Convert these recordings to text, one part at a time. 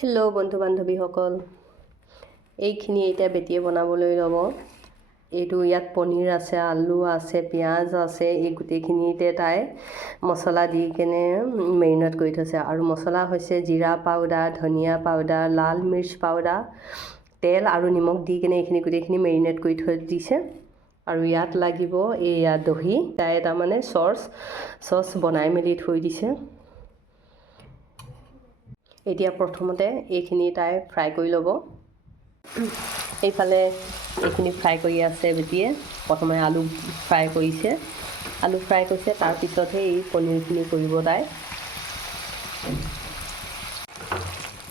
Hello' বন্ধু বান্ধৱীসকল, এইখিনি এতিয়া বেটিয়ে বনাবলৈ ল'ব। এইটো ইয়াত পনীৰ আছে, আলু আছে, পিঁয়াজ আছে। এই গোটেইখিনিতে তাই মছলা দি কেনে মেৰিনেট কৰি থৈছে। আৰু মছলা হৈছে জিৰা পাউডাৰ, ধনিয়া পাউডাৰ, লাল মিৰ্চ পাউডাৰ, তেল আৰু নিমখ দি কেনে এইখিনি গোটেইখিনি মেৰিনেট কৰি থৈ দিছে। আৰু ইয়াত লাগিব এয়া দহি। তাই তাৰমানে চচ বনাই মেলি থৈ দিছে। এতিয়া প্ৰথমতে এইখিনি তাই ফ্ৰাই কৰি ল'ব। এইফালে এইখিনি ফ্ৰাই কৰি আছে বেটিয়ে। প্ৰথমে আলু ফ্ৰাই কৰিছে, তাৰপিছতহে এই পনীৰখিনি কৰিব তাই।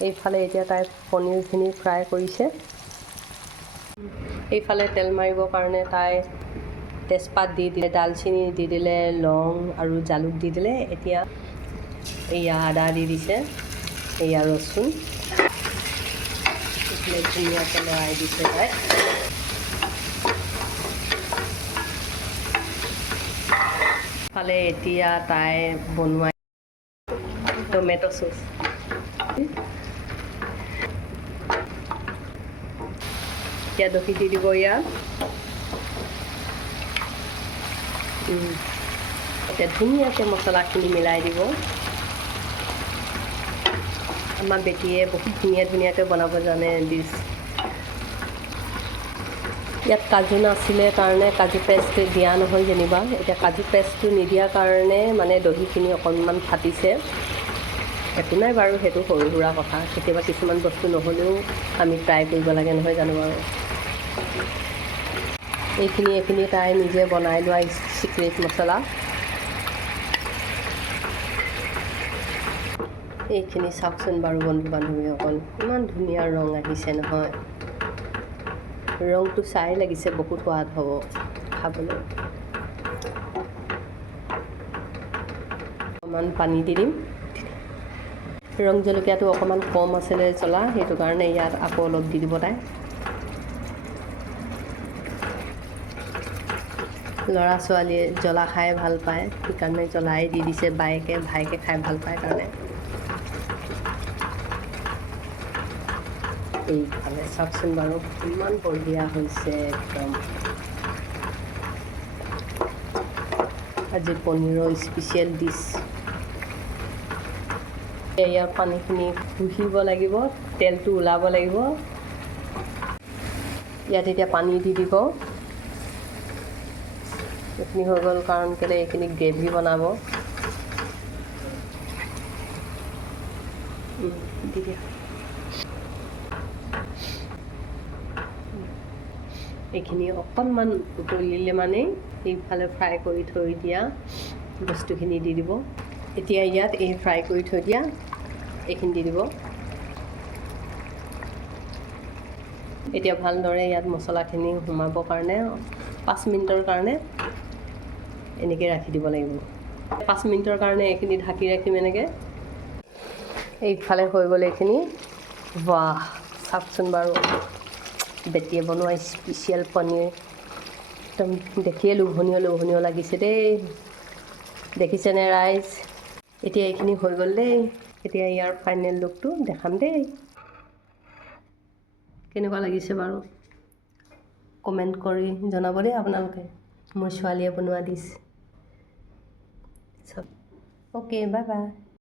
এইফালে এতিয়া তাই পনীৰখিনি ফ্ৰাই কৰিছে। এইফালে তেল মাৰিবৰ কাৰণে তাই তেজপাত দি দিলে, ডালচেনি দি দিলে, লং আৰু জালুক দি দিলে। এতিয়া এয়া আদা দি দিছে, এয়া ৰচুন ধুনীয়াকৈ লৰাই দিছে তাই। ফালে এতিয়া তাই বনোৱা টমেটো চচ, এতিয়া দহি দি দিব ইয়াত। এতিয়া ধুনীয়াকৈ মছলাখিনি মিলাই দিব। আমাৰ বেটিয়ে বহুত ধুনীয়াকৈ বনাব জানে ডিছ। ইয়াত কাজু নাছিলে কাৰণে কাজু পেষ্ট দিয়া নহ'ল যেনিবা। এতিয়া কাজু পেষ্টটো নিদিয়াৰ কাৰণে মানে দহিখিনি অকণমান ফাটিছে। একো নাই বাৰু, সেইটো সৰু সুৰা কথা। কেতিয়াবা কিছুমান বস্তু নহ'লেও আমি ট্ৰাই কৰিব লাগে, নহয় জানো বাৰু। এইখিনি তাই নিজে বনাই লোৱা চিক্ৰেট মছলা। এইখিনি চাওকচোন বাৰু বন্ধু বান্ধৱীসকল, ইমান ধুনীয়া ৰং আহিছে নহয়। ৰংটো চাই লাগিছে বহুত সোৱাদ হ'ব খাবলৈ। অকণমান পানী দি দিম। ৰং জলকীয়াটো অকণমান কম আছিলে জ্বলা, সেইটো কাৰণে ইয়াত আকৌ অলপ দি দিব তাই। ল'ৰা ছোৱালীয়ে জ্বলা খাই ভাল পায়, সেইকাৰণে জ্বলাই দি দিছে। ভাইকে খাই ভাল পায় কাৰণে। এইফালে চাওকচোন বাৰু, ইমান বঢ়িয়া হৈছে একদম। আজি পনীৰৰ স্পেচিয়েল ডিছ। ইয়াৰ পানীখিনি শুহিব লাগিব, তেলটো ওলাব লাগিব। ইয়াত এতিয়া পানী দি দিব। এইখিনি হৈ গ'ল কাৰণ কেলৈ এইখিনি গ্ৰেভি বনাব। দি দিয়া। এইখিনি অকণমান উতলিলে মানে এইফালে ফ্ৰাই কৰি থৈ দিয়া বস্তুখিনি দি দিব। এতিয়া ইয়াত এই ফ্ৰাই কৰি থৈ দিয়া এইখিনি দি দিব। এতিয়া ভালদৰে ইয়াত মছলাখিনি সোমাবৰ কাৰণে 5 মিনিটৰ কাৰণে এনেকৈ ৰাখি দিব লাগিব। 5 মিনিটৰ কাৰণে এইখিনি ঢাকি ৰাখিম এনেকৈ। এইফালে হৈ গ'ল এইখিনি। বাহ, চাওকচোন বাৰু, বেটিয়ে বনোৱা স্পেচিয়েল পনীৰ। একদম দেখিয়ে লোভনীয় লাগিছে দেই। দেখিছেনে ৰাইজ? এতিয়া এইখিনি হৈ গ'ল দেই। এতিয়া ইয়াৰ ফাইনেল লুকটো দেখাম দেই। কেনেকুৱা লাগিছে বাৰু কমেণ্ট কৰি জনাব দেই আপোনালোকে। মোৰ ছোৱালীয়ে বনোৱা ডিছ। Okay, bye bye.